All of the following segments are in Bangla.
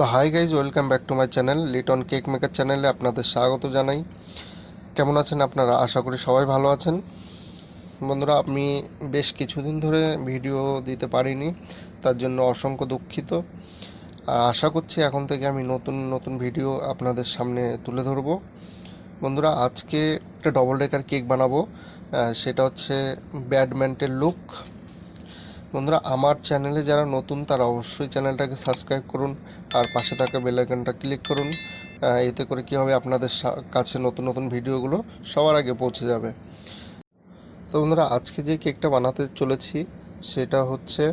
তো hi guys, welcome back to my channel Liton cake maker চ্যানেলে আপনাদের স্বাগত জানাই। কেমন আছেন আপনারা? আশা করি সবাই ভালো আছেন। বন্ধুরা, আমি বেশ কিছুদিন ধরে ভিডিও দিতে পারিনি, তার জন্য অসংখ্য দুঃখিত। আর আশা করছি এখন থেকে আমি নতুন নতুন ভিডিও আপনাদের সামনে তুলে ধরবো। বন্ধুরা, আজকে একটা ডবল ডেকার কেক বানাবো, সেটা হচ্ছে ব্যাডম্যানের লুক। বন্ধুরা, আমার চ্যানেলে যারা নতুন তারা অবশ্যই চ্যানেলটাকে সাবস্ক্রাইব করুন আর পাশে থাকা বেল আইকনটা ক্লিক করুন। এতে করে কী হবে, আপনাদের কাছে নতুন নতুন ভিডিওগুলো সবার আগে পৌঁছে যাবে। তো বন্ধুরা, আজকে যে কেকটা বানাতে চলেছি সেটা হচ্ছে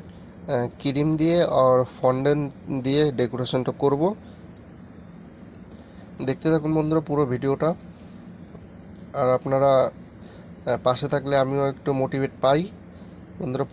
ক্রিম দিয়ে আর ফন্ডেন্ট দিয়ে ডেকোরেশনটা করব। দেখতে থাকুন বন্ধুরা পুরো ভিডিওটা, আর আপনারা পাশে থাকলে আমিও একটু মোটিভেট পাই। বন্ধুরা,